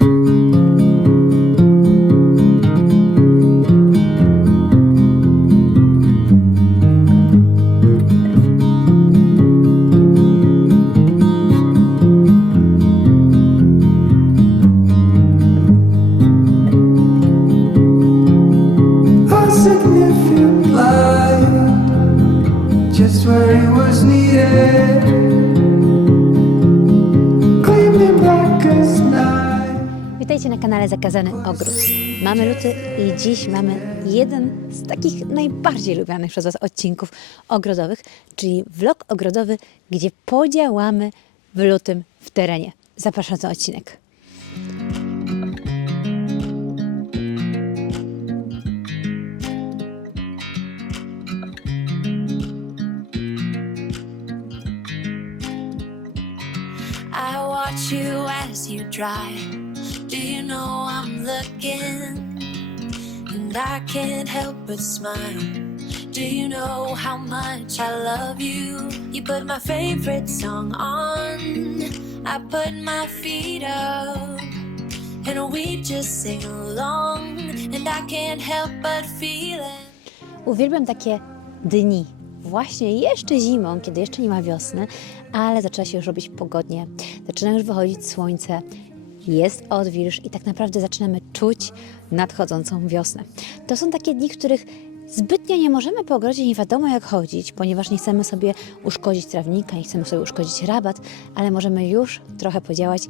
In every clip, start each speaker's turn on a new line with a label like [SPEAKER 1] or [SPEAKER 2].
[SPEAKER 1] a
[SPEAKER 2] Zakazany Ogród. Mamy luty i dziś mamy jeden z takich najbardziej lubianych przez Was odcinków ogrodowych, czyli vlog ogrodowy, gdzie podziałamy w lutym w terenie. Zapraszam na odcinek.
[SPEAKER 3] I watch you as you drive. Do you know I'm looking? And I can't help but smile. Do you know how much I love you? You put my favorite song on. I put my feet up. And we just sing along. And I can't help but feel it.
[SPEAKER 2] Uwielbiam takie dni, właśnie jeszcze zimą, kiedy jeszcze nie ma wiosny, ale zaczyna się już robić pogodnie, zaczyna już wychodzić słońce, jest odwilż i tak naprawdę zaczynamy czuć nadchodzącą wiosnę. To są takie dni, w których zbytnio nie możemy po ogrodzie nie wiadomo jak chodzić, ponieważ nie chcemy sobie uszkodzić trawnika, nie chcemy sobie uszkodzić rabat, ale możemy już trochę podziałać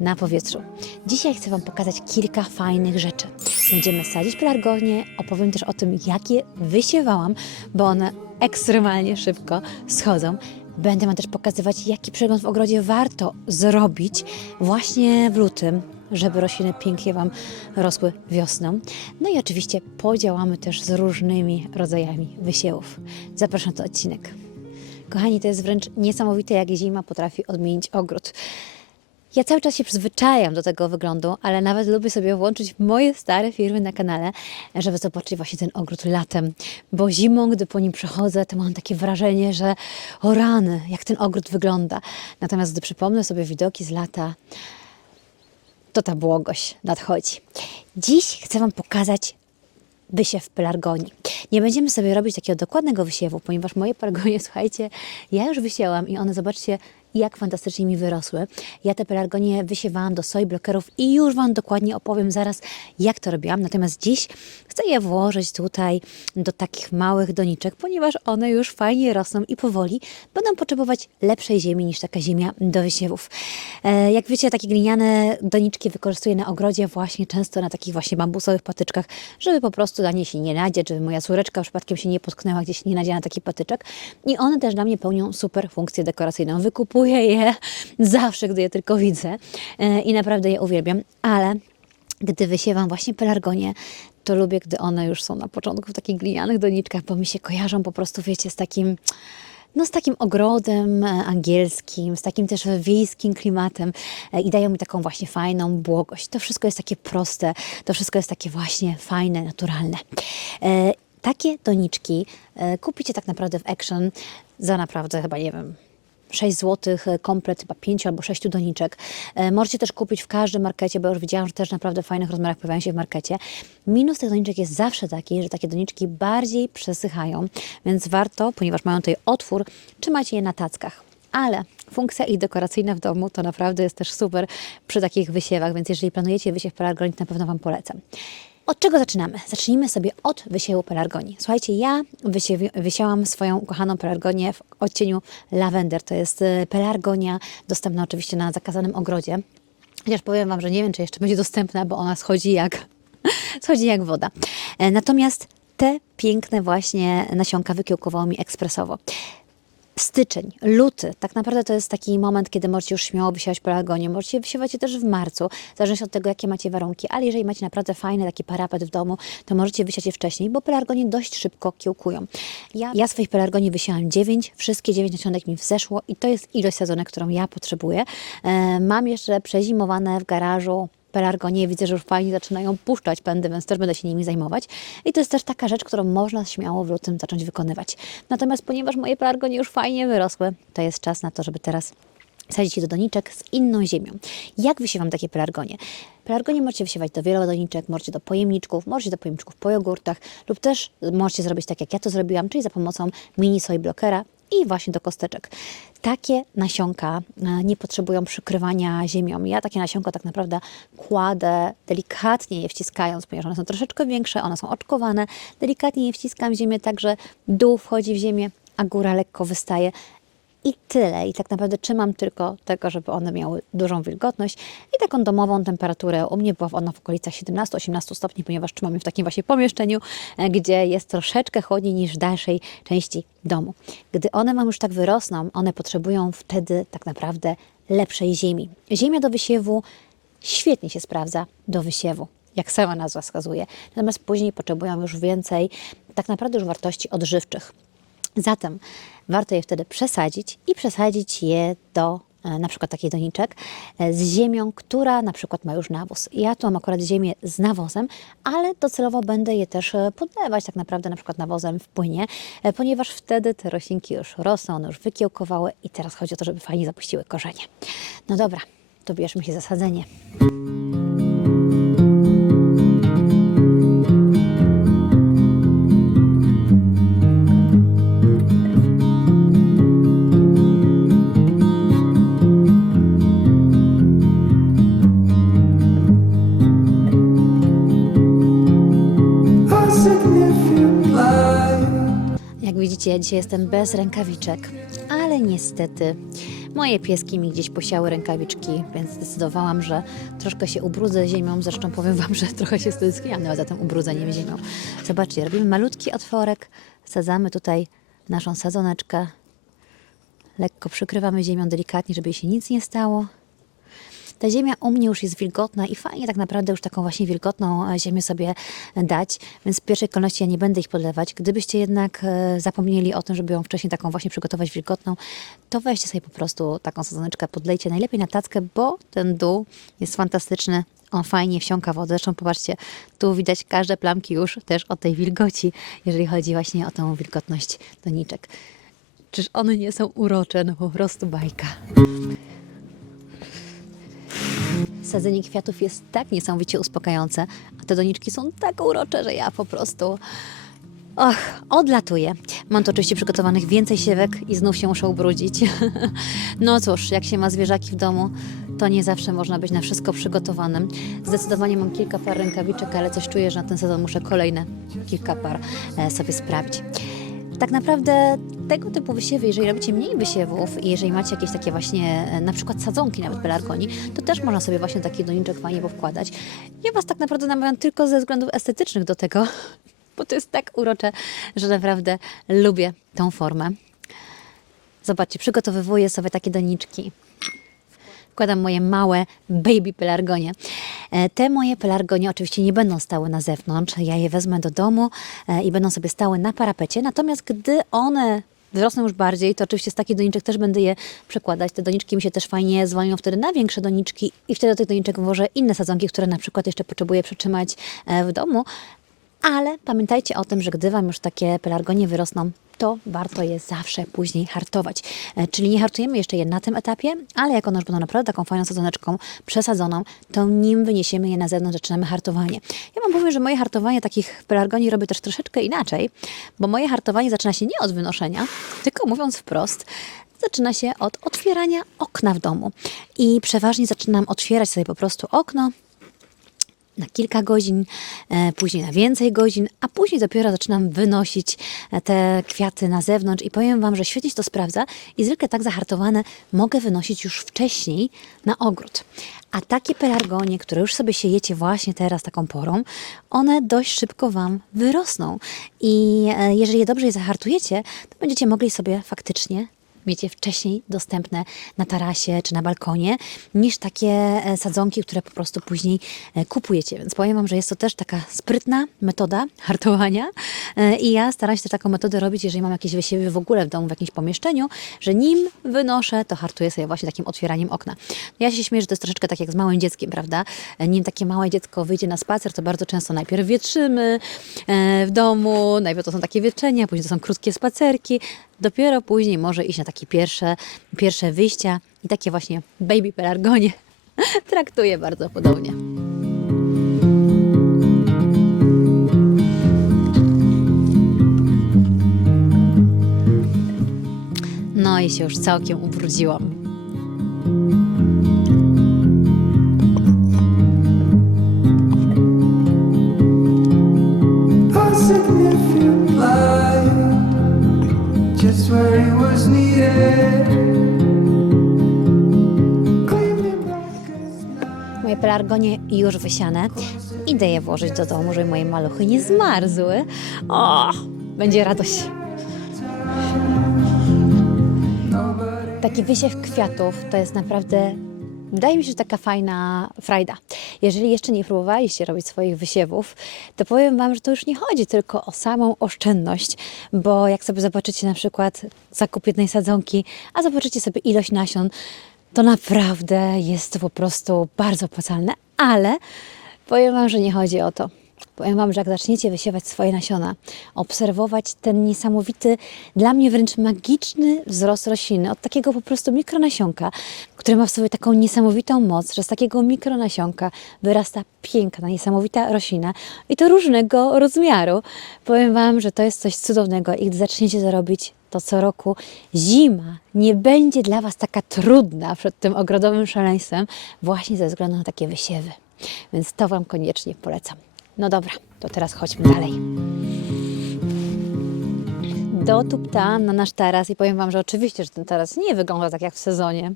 [SPEAKER 2] na powietrzu. Dzisiaj chcę Wam pokazać kilka fajnych rzeczy. Będziemy sadzić pelargonie, opowiem też o tym, jakie wysiewałam, bo one ekstremalnie szybko schodzą. Będę Wam też pokazywać, jaki przegląd w ogrodzie warto zrobić właśnie w lutym, żeby rośliny pięknie Wam rosły wiosną. No i oczywiście podziałamy też z różnymi rodzajami wysiewów. Zapraszam ten odcinek. Kochani, to jest wręcz niesamowite, jak zima potrafi odmienić ogród. Ja cały czas się przyzwyczajam do tego wyglądu, ale nawet lubię sobie włączyć moje stare filmy na kanale, żeby zobaczyć właśnie ten ogród latem. Bo zimą, gdy po nim przechodzę, to mam takie wrażenie, że o rany, jak ten ogród wygląda. Natomiast gdy przypomnę sobie widoki z lata, to ta błogość nadchodzi. Dziś chcę Wam pokazać wysiew pelargonii. Nie będziemy sobie robić takiego dokładnego wysiewu, ponieważ moje pelargonie, słuchajcie, ja już wysięłam i one, zobaczcie, jak fantastycznie mi wyrosły. Ja te pelargonie wysiewałam do soi blokerów i już Wam dokładnie opowiem zaraz, jak to robiłam. Natomiast dziś chcę je włożyć tutaj do takich małych doniczek, ponieważ one już fajnie rosną i powoli będą potrzebować lepszej ziemi niż taka ziemia do wysiewów. E, jak wiecie, takie gliniane doniczki wykorzystuję na ogrodzie właśnie często na takich właśnie bambusowych patyczkach, żeby po prostu na nie się nie nadzieć, żeby moja córeczka przypadkiem się nie potknęła gdzieś nie nadziała na taki patyczek. I one też dla mnie pełnią super funkcję dekoracyjną. Wykupuję je zawsze, gdy je tylko widzę e, i naprawdę je uwielbiam, ale gdy wysiewam właśnie pelargonie, to lubię, gdy one już są na początku w takich glinianych doniczkach, bo mi się kojarzą po prostu, wiecie, z takim no z takim ogrodem e, angielskim, z takim też wiejskim klimatem e, i dają mi taką właśnie fajną błogość. To wszystko jest takie proste, to wszystko jest takie właśnie fajne, naturalne. E, takie doniczki e, kupicie tak naprawdę w Action za naprawdę chyba, nie wiem, 6 zł, komplet chyba 5 albo 6 doniczek. E, Możecie też kupić w każdym markecie, bo już widziałam, że też naprawdę w fajnych rozmiarach pojawiają się w markecie. Minus tych doniczek jest zawsze taki, że takie doniczki bardziej przesychają, więc warto, ponieważ mają tutaj otwór, trzymać je na tackach. Ale funkcja ich dekoracyjna w domu to naprawdę jest też super przy takich wysiewach, więc jeżeli planujecie wysiew pelargonii, to na pewno Wam polecam. Od czego zaczynamy? Zacznijmy sobie od wysiewu pelargonii. Słuchajcie, ja wysiałam swoją ukochaną pelargonię w odcieniu lavender. To jest e, pelargonia dostępna oczywiście na zakazanym ogrodzie. Chociaż powiem Wam, że nie wiem, czy jeszcze będzie dostępna, bo ona schodzi jak, schodzi jak woda. E, Natomiast te piękne właśnie nasionka wykiełkowało mi ekspresowo. Styczeń, luty, tak naprawdę to jest taki moment, kiedy możecie już śmiało wysiewać pelargonię. Możecie wysiewać je też w marcu, w zależności od tego, jakie macie warunki, ale jeżeli macie naprawdę fajny taki parapet w domu, to możecie wysiać je wcześniej, bo pelargonie dość szybko kiełkują. Ja, ja swoich pelargonii wysiałam 9, wszystkie 9 nasionek mi wzeszło i to jest ilość sezonek, którą ja potrzebuję. E, mam jeszcze przezimowane w garażu pelargonie widzę, że już fajnie zaczynają puszczać pędy, więc też będę się nimi zajmować. I to jest też taka rzecz, którą można śmiało w lutym zacząć wykonywać. Natomiast ponieważ moje pelargonie już fajnie wyrosły, to jest czas na to, żeby teraz sadzić je do doniczek z inną ziemią. Jak wysiewam takie pelargonie? Pelargonie możecie wysiewać do wielodoniczek, możecie do pojemniczków, możecie do pojemniczków po jogurtach lub też możecie zrobić tak, jak ja to zrobiłam, czyli za pomocą mini soy blockera i właśnie do kosteczek. Takie nasionka e, nie potrzebują przykrywania ziemią. Ja takie nasionko tak naprawdę kładę delikatnie je wciskając, ponieważ one są troszeczkę większe, one są oczkowane. Delikatnie je wciskam w ziemię, tak że dół wchodzi w ziemię, a góra lekko wystaje. I tyle. I tak naprawdę trzymam tylko tego, żeby one miały dużą wilgotność i taką domową temperaturę. U mnie była ona w okolicach 17-18 stopni, ponieważ trzymam je w takim właśnie pomieszczeniu, e, gdzie jest troszeczkę chłodniej niż w dalszej części domu. Gdy one Wam już tak wyrosną, one potrzebują wtedy tak naprawdę lepszej ziemi. Ziemia do wysiewu świetnie się sprawdza do wysiewu, jak sama nazwa wskazuje. Natomiast później potrzebują już więcej tak naprawdę już wartości odżywczych. Zatem warto je wtedy przesadzić i przesadzić je do e, na przykład takich doniczek e, z ziemią, która na przykład ma już nawóz. Ja tu mam akurat ziemię z nawozem, ale docelowo będę je też e, podlewać tak naprawdę na przykład nawozem w płynie, ponieważ wtedy te roślinki już rosną, one już wykiełkowały i teraz chodzi o to, żeby fajnie zapuściły korzenie. No dobra, to bierzmy się za sadzenie. Ja dzisiaj jestem bez rękawiczek, ale niestety moje pieski mi gdzieś posiały rękawiczki, więc zdecydowałam, że troszkę się ubrudzę ziemią. Zresztą powiem Wam, że trochę się stęskniłam za tym ubrudzeniem ziemią. Zobaczcie, robimy malutki otworek, sadzamy tutaj naszą sadzoneczkę. Lekko przykrywamy ziemią delikatnie, żeby się nic nie stało. Ta ziemia u mnie już jest wilgotna i fajnie tak naprawdę już taką właśnie wilgotną e, ziemię sobie dać, więc w pierwszej kolejności ja nie będę ich podlewać. Gdybyście jednak e, zapomnieli o tym, żeby ją wcześniej taką właśnie przygotować wilgotną, to weźcie sobie po prostu taką sadzoneczkę, podlejcie najlepiej na tackę, bo ten dół jest fantastyczny. On fajnie wsiąka wodę. Zresztą popatrzcie, tu widać każde plamki już też od tej wilgoci, jeżeli chodzi właśnie o tą wilgotność doniczek. Czyż one nie są urocze? No po prostu bajka. Sadzenie kwiatów jest tak niesamowicie uspokajające, a te doniczki są tak urocze, że ja po prostu. Och, odlatuję. Mam tu oczywiście przygotowanych więcej siewek i znów się muszę ubrudzić. no cóż, jak się ma zwierzaki w domu, to nie zawsze można być na wszystko przygotowanym. Zdecydowanie mam kilka par rękawiczek, ale coś czuję, że na ten sezon muszę kolejne kilka par e, sobie sprawić. Tak naprawdę tego typu wysiewy, jeżeli robicie mniej wysiewów i jeżeli macie jakieś takie właśnie e, na przykład sadzonki nawet pelargonii, to też można sobie właśnie taki doniczek fajnie powkładać. Ja Was tak naprawdę namawiam tylko ze względów estetycznych do tego, bo to jest tak urocze, że naprawdę lubię tą formę. Zobaczcie, przygotowywuję sobie takie doniczki wkładam moje małe baby pelargonie. E, Te moje pelargonie oczywiście nie będą stały na zewnątrz. Ja je wezmę do domu e, i będą sobie stały na parapecie. Natomiast gdy one wzrosną już bardziej, to oczywiście z takich doniczek też będę je przekładać. Te doniczki mi się też fajnie zwolnią wtedy na większe doniczki i wtedy do tych doniczek włożę inne sadzonki, które na przykład jeszcze potrzebuję przytrzymać e, w domu. Ale pamiętajcie o tym, że gdy Wam już takie pelargonie wyrosną, to warto je zawsze później hartować. E, Czyli nie hartujemy jeszcze je na tym etapie, ale jak one już będą naprawdę taką fajną sadzoneczką przesadzoną, to nim wyniesiemy je na zewnątrz, zaczynamy hartowanie. Ja Wam powiem, że moje hartowanie takich pelargonii robię też troszeczkę inaczej, bo moje hartowanie zaczyna się nie od wynoszenia, tylko mówiąc wprost, zaczyna się od otwierania okna w domu. I przeważnie zaczynam otwierać sobie po prostu okno, na kilka godzin, e, później na więcej godzin, a później dopiero zaczynam wynosić e, te kwiaty na zewnątrz i powiem Wam, że świetnie się to sprawdza i zwykle tak zahartowane mogę wynosić już wcześniej na ogród. A takie pelargonie, które już sobie siejecie właśnie teraz taką porą, one dość szybko Wam wyrosną i e, jeżeli je dobrze je zahartujecie, to będziecie mogli sobie faktycznie mieć je wcześniej dostępne na tarasie czy na balkonie, niż takie e, sadzonki, które po prostu później e, kupujecie. Więc powiem Wam, że jest to też taka sprytna metoda hartowania E, i ja staram się też taką metodę robić, jeżeli mam jakieś wysiewy w ogóle w domu, w jakimś pomieszczeniu, że nim wynoszę, to hartuję sobie właśnie takim otwieraniem okna. Ja się śmieję, że to jest troszeczkę tak jak z małym dzieckiem, prawda? Nim takie małe dziecko wyjdzie na spacer, to bardzo często najpierw wietrzymy w domu, najpierw to są takie wietrzenia, później to są krótkie spacerki, dopiero później może iść na takie pierwsze, pierwsze wyjścia i takie właśnie baby pelargonie traktuję bardzo podobnie. No i się już całkiem ubrudziłam. Moje pelargonie już wysiane. Idę je włożyć do domu, żeby moje maluchy nie zmarzły. O, będzie radość. Taki wysiew kwiatów to jest naprawdę, wydaje mi się, że taka fajna frajda. Jeżeli jeszcze nie próbowaliście robić swoich wysiewów, to powiem Wam, że to już nie chodzi tylko o samą oszczędność, bo jak sobie zobaczycie na przykład zakup jednej sadzonki, a zobaczycie sobie ilość nasion, to naprawdę jest to po prostu bardzo opłacalne, ale powiem Wam, że nie chodzi o to. Powiem Wam, że jak zaczniecie wysiewać swoje nasiona, obserwować ten niesamowity, dla mnie wręcz magiczny wzrost rośliny, od takiego po prostu mikronasionka, który ma w sobie taką niesamowitą moc, że z takiego mikronasionka wyrasta piękna, niesamowita roślina i to różnego rozmiaru. Powiem Wam, że to jest coś cudownego i gdy zaczniecie to robić, to co roku zima nie będzie dla Was taka trudna przed tym ogrodowym szaleństwem, właśnie ze względu na takie wysiewy. Więc to Wam koniecznie polecam. No dobra, to teraz chodźmy dalej. Dotuptałam na nasz taras i powiem Wam, że oczywiście, że ten taras nie wygląda tak jak w sezonie.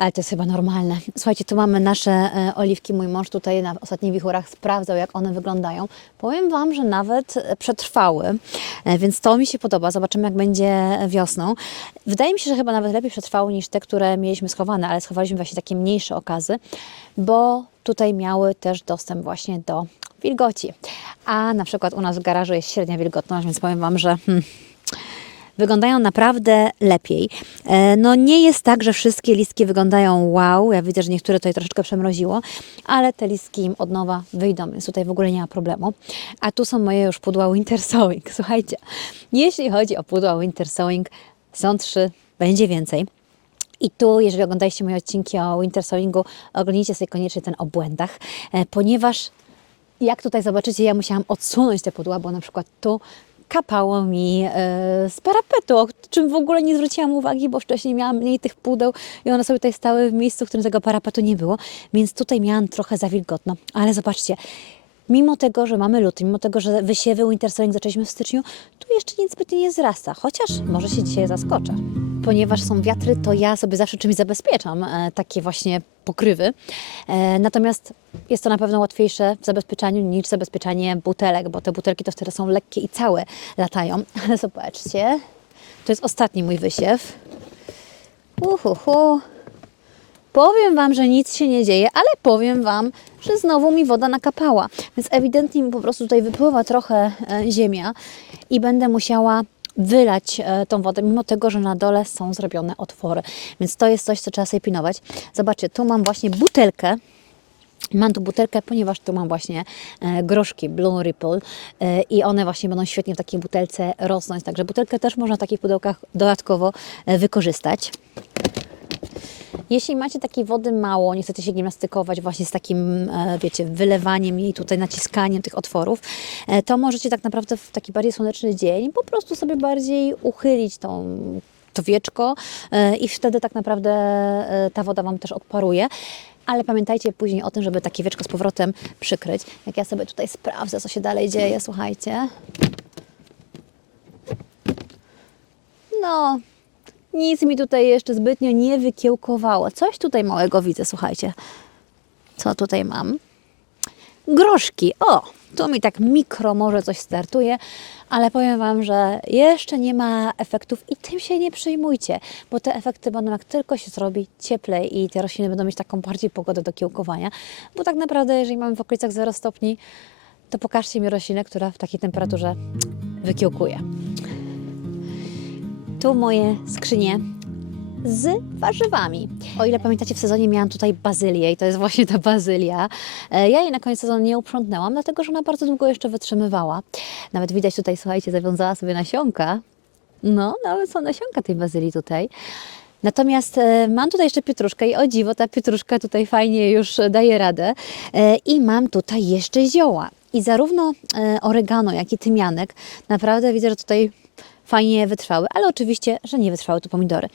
[SPEAKER 2] Ale to jest chyba normalne. Słuchajcie, tu mamy nasze e, oliwki. Mój mąż tutaj na ostatnich wichurach sprawdzał, jak one wyglądają. Powiem Wam, że nawet e, przetrwały, e, więc to mi się podoba. Zobaczymy, jak będzie wiosną. Wydaje mi się, że chyba nawet lepiej przetrwały niż te, które mieliśmy schowane, ale schowaliśmy właśnie takie mniejsze okazy, bo tutaj miały też dostęp właśnie do wilgoci. A na przykład u nas w garażu jest średnia wilgotność, więc powiem Wam, że... Hmm, wyglądają naprawdę lepiej. E, No nie jest tak, że wszystkie listki wyglądają wow. Ja widzę, że niektóre tutaj troszeczkę przemroziło, ale te listki od nowa wyjdą, więc tutaj w ogóle nie ma problemu. A tu są moje już pudła Winter Sewing. Słuchajcie, jeśli chodzi o pudła Winter Sewing, są trzy, będzie więcej. I tu, jeżeli oglądaliście moje odcinki o Winter Sewingu, oglądajcie sobie koniecznie ten o błędach, e, ponieważ jak tutaj zobaczycie, ja musiałam odsunąć te pudła, bo na przykład tu kapało mi e, z parapetu, o czym w ogóle nie zwróciłam uwagi, bo wcześniej miałam mniej tych pudeł i one sobie tutaj stały w miejscu, w którym tego parapetu nie było, więc tutaj miałam trochę za wilgotno. Ale zobaczcie, mimo tego, że mamy luty, mimo tego, że wysiewy Winter zaczęliśmy w styczniu, tu jeszcze nic zbytnio nie zrasta, chociaż może się dzisiaj zaskoczę. Ponieważ są wiatry, to ja sobie zawsze czymś zabezpieczam e, takie właśnie pokrywy. E, natomiast jest to na pewno łatwiejsze w zabezpieczaniu niż zabezpieczanie butelek, bo te butelki to wtedy są lekkie i całe latają. Ale zobaczcie, to jest ostatni mój wysiew. Uhuhu. Powiem Wam, że nic się nie dzieje, ale powiem Wam, że znowu mi woda nakapała. Więc ewidentnie mi po prostu tutaj wypływa trochę e, ziemia i będę musiała wylać e, tą wodę, mimo tego, że na dole są zrobione otwory. Więc to jest coś, co trzeba sobie pilnować. Zobaczcie, tu mam właśnie butelkę. Mam tu butelkę, ponieważ tu mam właśnie e, groszki Blue Ripple e, i one właśnie będą świetnie w takiej butelce rosnąć. Także butelkę też można w takich pudełkach dodatkowo wykorzystać. Jeśli macie takiej wody mało, nie chcecie się gimnastykować właśnie z takim, e, wiecie, wylewaniem jej tutaj, naciskaniem tych otworów, e, to możecie tak naprawdę w taki bardziej słoneczny dzień po prostu sobie bardziej uchylić tą to wieczko e, i wtedy tak naprawdę ta woda Wam też odparuje. Ale pamiętajcie później o tym, żeby takie wieczko z powrotem przykryć. Jak ja sobie tutaj sprawdzę, co się dalej dzieje, słuchajcie. No, nic mi tutaj jeszcze zbytnio nie wykiełkowało. Coś tutaj małego widzę, słuchajcie. Co tutaj mam? Groszki. O, tu mi tak mikro może coś startuje, ale powiem Wam, że jeszcze nie ma efektów i tym się nie przejmujcie, bo te efekty będą jak tylko się zrobi cieplej i te rośliny będą mieć taką bardziej pogodę do kiełkowania, bo tak naprawdę jeżeli mamy w okolicach 0 stopni, to pokażcie mi roślinę, która w takiej temperaturze wykiełkuje tu moje skrzynie z warzywami. O ile pamiętacie, w sezonie miałam tutaj bazylię i to jest właśnie ta bazylia. E, Ja jej na koniec sezonu nie uprzątnęłam, dlatego że ona bardzo długo jeszcze wytrzymywała. Nawet widać tutaj, słuchajcie, zawiązała sobie nasionka. No, nawet są nasionka tej bazylii tutaj. Natomiast e, mam tutaj jeszcze pietruszkę i o dziwo, ta pietruszka tutaj fajnie już daje radę. E, I mam tutaj jeszcze zioła. I zarówno oregano, jak i tymianek naprawdę widzę, że tutaj fajnie wytrwały, ale oczywiście, że nie wytrwały tu pomidory.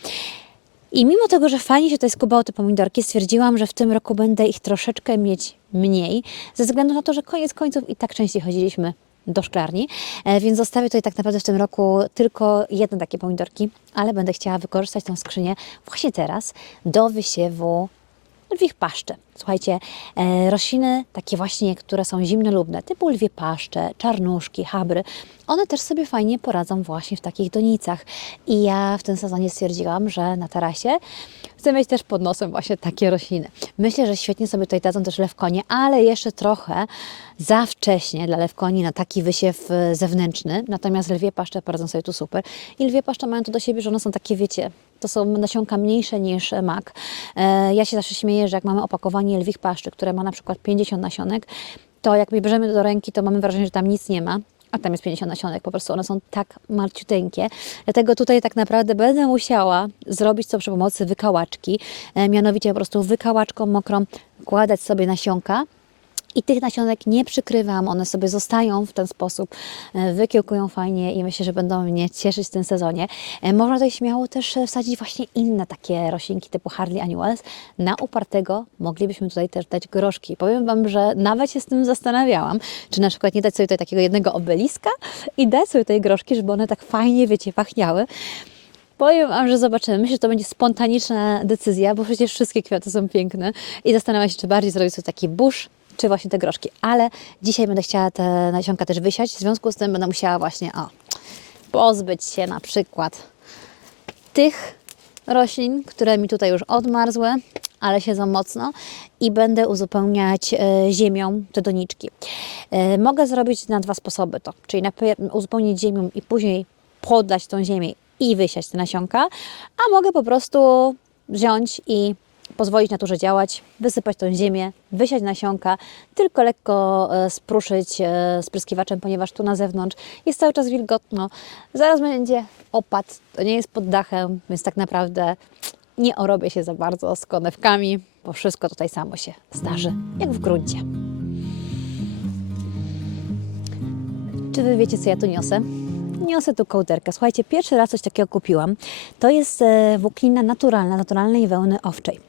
[SPEAKER 2] I mimo tego, że fajnie się tutaj skubało te pomidorki, stwierdziłam, że w tym roku będę ich troszeczkę mieć mniej, ze względu na to, że koniec końców i tak częściej chodziliśmy do szklarni, e, więc zostawię tutaj tak naprawdę w tym roku tylko jedne takie pomidorki, ale będę chciała wykorzystać tą skrzynię właśnie teraz do wysiewu lwich paszcze. Słuchajcie, e, rośliny takie właśnie, które są zimnolubne, typu lwie paszcze, czarnuszki, habry, one też sobie fajnie poradzą właśnie w takich donicach. I ja w tym sezonie stwierdziłam, że na tarasie chcę mieć też pod nosem właśnie takie rośliny. Myślę, że świetnie sobie tutaj dadzą też lewkonie, ale jeszcze trochę za wcześnie dla lewkoni na taki wysiew e, zewnętrzny. Natomiast lwie paszcze poradzą sobie tu super. I lwie paszcze mają to do siebie, że one są takie, wiecie, to są nasionka mniejsze niż mak. E, Ja się zawsze śmieję, że jak mamy opakowanie lwich paszczy, które ma na przykład 50 nasionek, to jak bierzemy do ręki, to mamy wrażenie, że tam nic nie ma. A tam jest 50 nasionek, po prostu one są tak marciuteńkie. Dlatego tutaj tak naprawdę będę musiała zrobić to przy pomocy wykałaczki. E, Mianowicie po prostu wykałaczką mokrą kładać sobie nasionka i tych nasionek nie przykrywam, one sobie zostają w ten sposób, e, wykiełkują fajnie i myślę, że będą mnie cieszyć w tym sezonie. E, Można tutaj śmiało też e, wsadzić właśnie inne takie roślinki typu Harley Annuals. Na upartego moglibyśmy tutaj też dać groszki. Powiem Wam, że nawet się z tym zastanawiałam, czy na przykład nie dać sobie tutaj takiego jednego obeliska i dać sobie tutaj groszki, żeby one tak fajnie, wiecie, pachniały. Powiem Wam, że zobaczymy. Myślę, że to będzie spontaniczna decyzja, bo przecież wszystkie kwiaty są piękne i zastanawiam się, czy bardziej zrobić sobie taki burz, czy właśnie te groszki. Ale dzisiaj będę chciała te nasionka też wysiać, w związku z tym będę musiała właśnie o, pozbyć się na przykład tych roślin, które mi tutaj już odmarzły, ale siedzą mocno i będę uzupełniać e, ziemią te doniczki. E, mogę zrobić na dwa sposoby to, czyli uzupełnić ziemią i później podlać tą ziemię i wysiać te nasionka, a mogę po prostu wziąć i pozwolić naturze działać, wysypać tą ziemię, wysiać nasionka, tylko lekko e, spruszyć e, spryskiwaczem, ponieważ tu na zewnątrz jest cały czas wilgotno. Zaraz będzie opad, to nie jest pod dachem, więc tak naprawdę nie orobię się za bardzo z konewkami, bo wszystko tutaj samo się zdarzy, jak w gruncie. Czy wy wiecie, co ja tu niosę? Niosę tu kołderkę. Słuchajcie, pierwszy raz coś takiego kupiłam. To jest e, włóknina naturalna, naturalnej wełny owczej.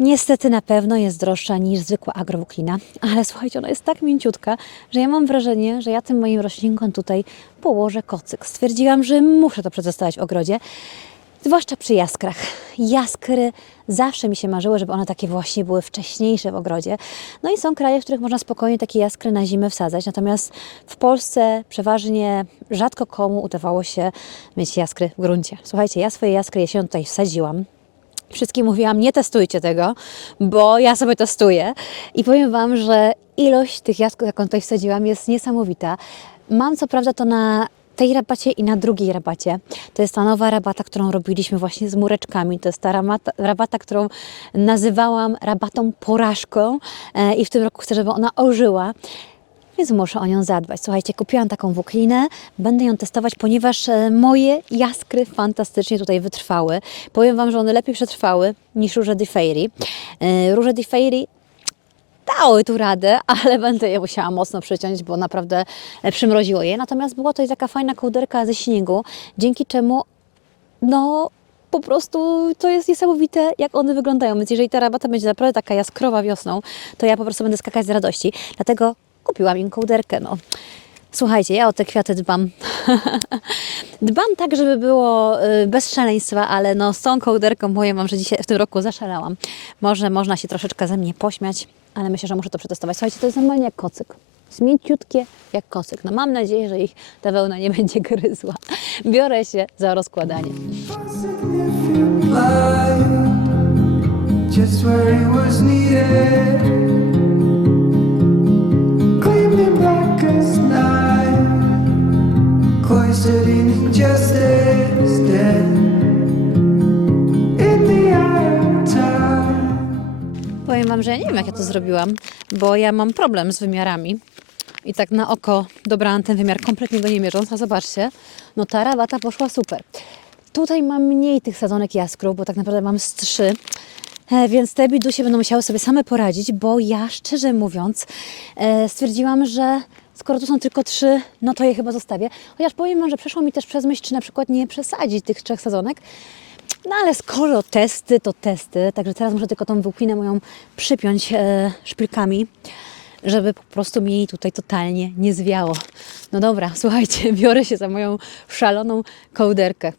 [SPEAKER 2] Niestety na pewno jest droższa niż zwykła agrowłóknina, ale słuchajcie, ona jest tak mięciutka, że ja mam wrażenie, że ja tym moim roślinkom tutaj położę kocyk. Stwierdziłam, że muszę to przetestować w ogrodzie. Zwłaszcza przy jaskrach. Jaskry zawsze mi się marzyły, żeby one takie właśnie były wcześniejsze w ogrodzie. No i są kraje, w których można spokojnie takie jaskry na zimę wsadzać. Natomiast w Polsce przeważnie rzadko komu udawało się mieć jaskry w gruncie. Słuchajcie, ja swoje jaskry jesienią tutaj wsadziłam. Wszystkim mówiłam, nie testujcie tego, bo ja sobie testuję. I powiem Wam, że ilość tych jasków, jaką tutaj wsadziłam, jest niesamowita. Mam co prawda to na tej rabacie i na drugiej rabacie. To jest ta nowa rabata, którą robiliśmy właśnie z mureczkami. To jest ta rabata, rabata którą nazywałam rabatą porażką e, i w tym roku chcę, żeby ona ożyła. Więc muszę o nią zadbać. Słuchajcie, kupiłam taką włóklinę, będę ją testować, ponieważ e, moje jaskry fantastycznie tutaj wytrwały. Powiem Wam, że one lepiej przetrwały niż róże di Fairy. E, Róże di Fairy dały tu radę, ale będę je musiała mocno przyciąć, bo naprawdę e, przymroziło je. Natomiast była to taka fajna kołderka ze śniegu, dzięki czemu no po prostu to jest niesamowite, jak one wyglądają. Więc jeżeli ta rabata będzie naprawdę taka jaskrowa wiosną, to ja po prostu będę skakać z radości. Dlatego kupiłam im kołderkę. No. Słuchajcie, ja o te kwiaty dbam. dbam tak, żeby było y, bez szaleństwa, ale no z tą kołderką powiem Wam, że dzisiaj w tym roku zaszalałam. Może można się troszeczkę ze mnie pośmiać, ale myślę, że muszę to przetestować. Słuchajcie, to jest normalnie jak kocyk. Jest mięciutkie jak kocyk. No mam nadzieję, że ich ta wełna nie będzie gryzła. Biorę się za rozkładanie.
[SPEAKER 1] Just where it was needed. Gleaming black as night, cloistered in injustice, dead
[SPEAKER 2] Powiem Wam, że ja nie wiem, jak ja to zrobiłam, bo ja mam problem z wymiarami. I tak na oko dobrałam ten wymiar, kompletnie go nie mierząc, a zobaczcie, no ta rabata poszła super. Tutaj mam mniej tych sadzonek jaskru, bo tak naprawdę mam z trzy. E, Więc te bidusie będą musiały sobie same poradzić, bo ja szczerze mówiąc e, stwierdziłam, że skoro tu są tylko trzy, no to je chyba zostawię. Chociaż powiem Wam, że przeszło mi też przez myśl, czy na przykład nie przesadzić tych trzech sadzonek. No ale skoro testy, to testy. Także teraz muszę tylko tą wyłpinę moją przypiąć e, szpilkami, żeby po prostu mi jej tutaj totalnie nie zwiało. No dobra, słuchajcie, biorę się za moją szaloną kołderkę.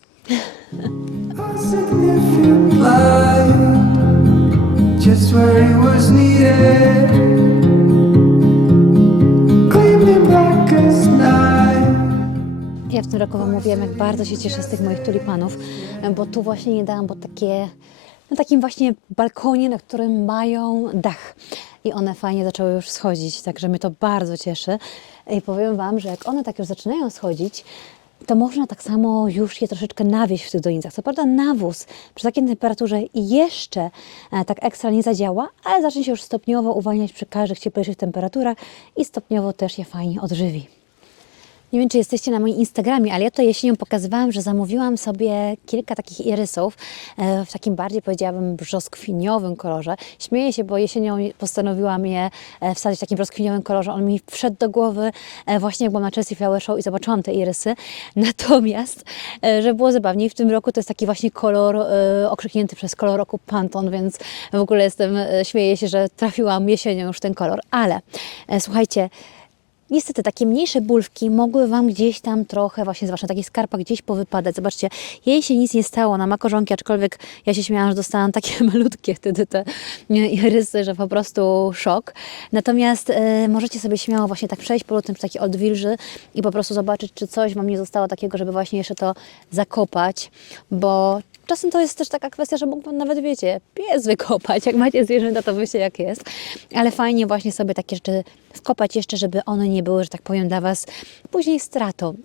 [SPEAKER 1] Just where it was needed.
[SPEAKER 2] Ja w tym roku Wam mówiłam, jak bardzo się cieszę z tych moich tulipanów, bo tu właśnie nie dałam, bo takie, na takim właśnie balkonie, na którym mają dach. I one fajnie zaczęły już schodzić, także mnie to bardzo cieszy. I powiem Wam, że jak one tak już zaczynają schodzić, to można tak samo już je troszeczkę nawieść w tych donicach. Co prawda nawóz przy takiej temperaturze jeszcze e, tak ekstra nie zadziała, ale zacznie się już stopniowo uwalniać przy każdych cieplejszych temperaturach i stopniowo też je fajnie odżywi. Nie wiem, czy jesteście na moim Instagramie, ale ja to jesienią pokazywałam, że zamówiłam sobie kilka takich irysów e, w takim bardziej, powiedziałabym, brzoskwiniowym kolorze. Śmieję się, bo jesienią postanowiłam je e, wsadzić w takim brzoskwiniowym kolorze. On mi wszedł do głowy e, właśnie jak byłam na Chelsea Flower Show i zobaczyłam te irysy. Natomiast, że było zabawniej, w tym roku to jest taki właśnie kolor okrzyknięty przez kolor roku Pantone, więc w ogóle jestem, śmieję się, że trafiłam jesienią już ten kolor. Ale słuchajcie, Niestety takie mniejsze bulwki mogły Wam gdzieś tam trochę, właśnie zwłaszcza takich skarpach, gdzieś powypadać. Zobaczcie, jej się nic nie stało na makorzonki, aczkolwiek ja się śmiałam, że dostałam takie malutkie wtedy te rysy, że po prostu szok. Natomiast e, możecie sobie śmiało właśnie tak przejść po lutym, czy taki odwilży i po prostu zobaczyć, czy coś Wam nie zostało takiego, żeby właśnie jeszcze to zakopać, bo Czasem to jest też taka kwestia, że mógłbym nawet, wiecie, pies wykopać. Jak macie zwierzęta, to wiecie jak jest. Ale fajnie właśnie sobie takie rzeczy wkopać jeszcze, żeby one nie były, że tak powiem, dla Was później stratą.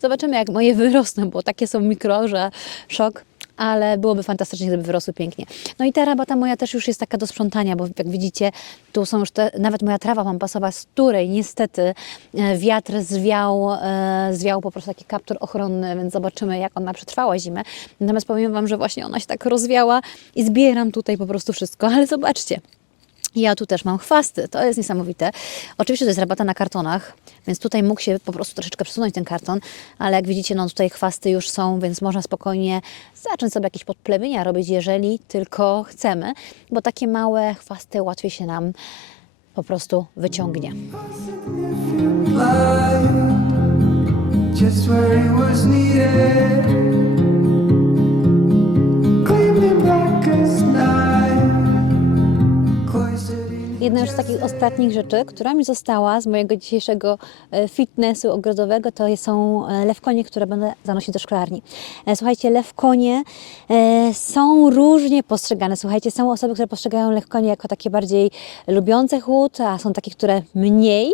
[SPEAKER 2] Zobaczymy, jak moje wyrosną, bo takie są mikro, że szok. Ale byłoby fantastycznie, gdyby wyrosły pięknie. No i ta rabata moja też już jest taka do sprzątania, bo jak widzicie, tu są już te, nawet moja trawa pampasowa, z której niestety e, wiatr zwiał, e, zwiał po prostu taki kaptur ochronny, więc zobaczymy, jak ona przetrwała zimę. Natomiast powiem Wam, że właśnie ona się tak rozwiała i zbieram tutaj po prostu wszystko, ale zobaczcie. Ja tu też mam chwasty, to jest niesamowite. Oczywiście to jest rabata na kartonach, więc tutaj mógł się po prostu troszeczkę przesunąć ten karton, ale jak widzicie, no tutaj chwasty już są, więc można spokojnie zacząć sobie jakieś podplewienia robić, jeżeli tylko chcemy, bo takie małe chwasty łatwiej się nam po prostu wyciągnie.
[SPEAKER 1] Just where it was needed.
[SPEAKER 2] Jedna już z takich ostatnich rzeczy, która mi została z mojego dzisiejszego e, fitnessu ogrodowego, to są e, lewkonie, które będę zanosić do szklarni. E, Słuchajcie, lewkonie są różnie postrzegane. Słuchajcie, są osoby, które postrzegają lewkonie jako takie bardziej lubiące chłód, a są takie, które mniej.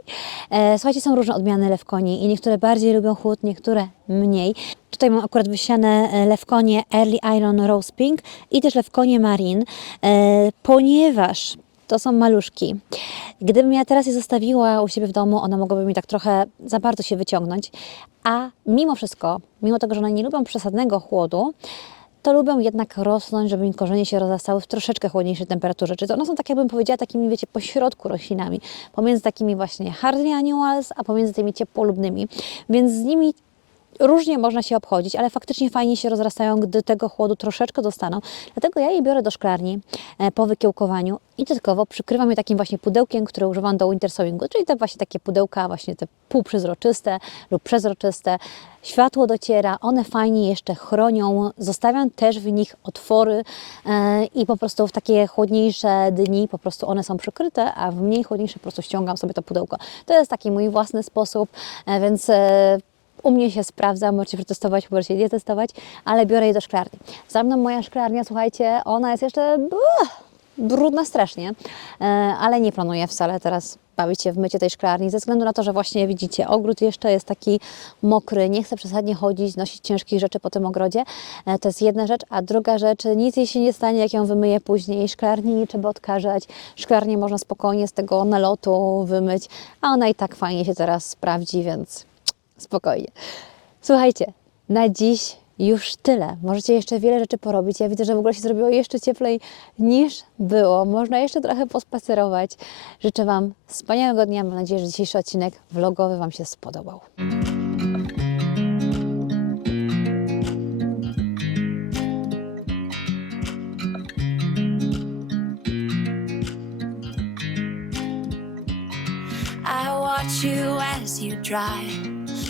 [SPEAKER 2] Słuchajcie, są różne odmiany lewkoni i niektóre bardziej lubią chłód, niektóre mniej. Tutaj mam akurat wysiane lewkonie Early Iron Rose Pink i też lewkonie Marine, ponieważ to są maluszki. Gdybym ja teraz je zostawiła u siebie w domu, one mogłyby mi tak trochę za bardzo się wyciągnąć. A mimo wszystko, mimo tego, że one nie lubią przesadnego chłodu, to lubią jednak rosnąć, żeby im korzenie się rozrastały w troszeczkę chłodniejszej temperaturze. Czyli to one są, tak jakbym powiedziała, takimi, wiecie, pośrodku roślinami. Pomiędzy takimi właśnie hardly annuals, a pomiędzy tymi ciepłolubnymi. Więc z nimi różnie można się obchodzić, ale faktycznie fajnie się rozrastają, gdy tego chłodu troszeczkę dostaną. Dlatego ja je biorę do szklarni e, po wykiełkowaniu i dodatkowo przykrywam je takim właśnie pudełkiem, które używam do winter sewingu, czyli te właśnie takie pudełka, właśnie te półprzezroczyste lub przezroczyste. Światło dociera, one fajnie jeszcze chronią. Zostawiam też w nich otwory e, i po prostu w takie chłodniejsze dni po prostu one są przykryte, a w mniej chłodniejsze po prostu ściągam sobie to pudełko. To jest taki mój własny sposób, e, więc u mnie się sprawdza, możecie przetestować, możecie nie testować, ale biorę je do szklarni. Za mną moja szklarnia, słuchajcie, ona jest jeszcze... Brudna strasznie, e, ale nie planuję wcale teraz bawić się w mycie tej szklarni, ze względu na to, że właśnie widzicie, ogród jeszcze jest taki mokry, nie chcę przesadnie chodzić, nosić ciężkich rzeczy po tym ogrodzie. E, To jest jedna rzecz, a druga rzecz, nic jej się nie stanie, jak ją wymyję później. Szklarni nie trzeba odkażać, szklarnię można spokojnie z tego nalotu wymyć, a ona i tak fajnie się teraz sprawdzi, więc spokojnie. Słuchajcie, na dziś już tyle. Możecie jeszcze wiele rzeczy porobić. Ja widzę, że w ogóle się zrobiło jeszcze cieplej niż było. Można jeszcze trochę pospacerować. Życzę Wam wspaniałego dnia. Mam nadzieję, że dzisiejszy odcinek vlogowy Wam się spodobał.
[SPEAKER 3] I watch you as you drive.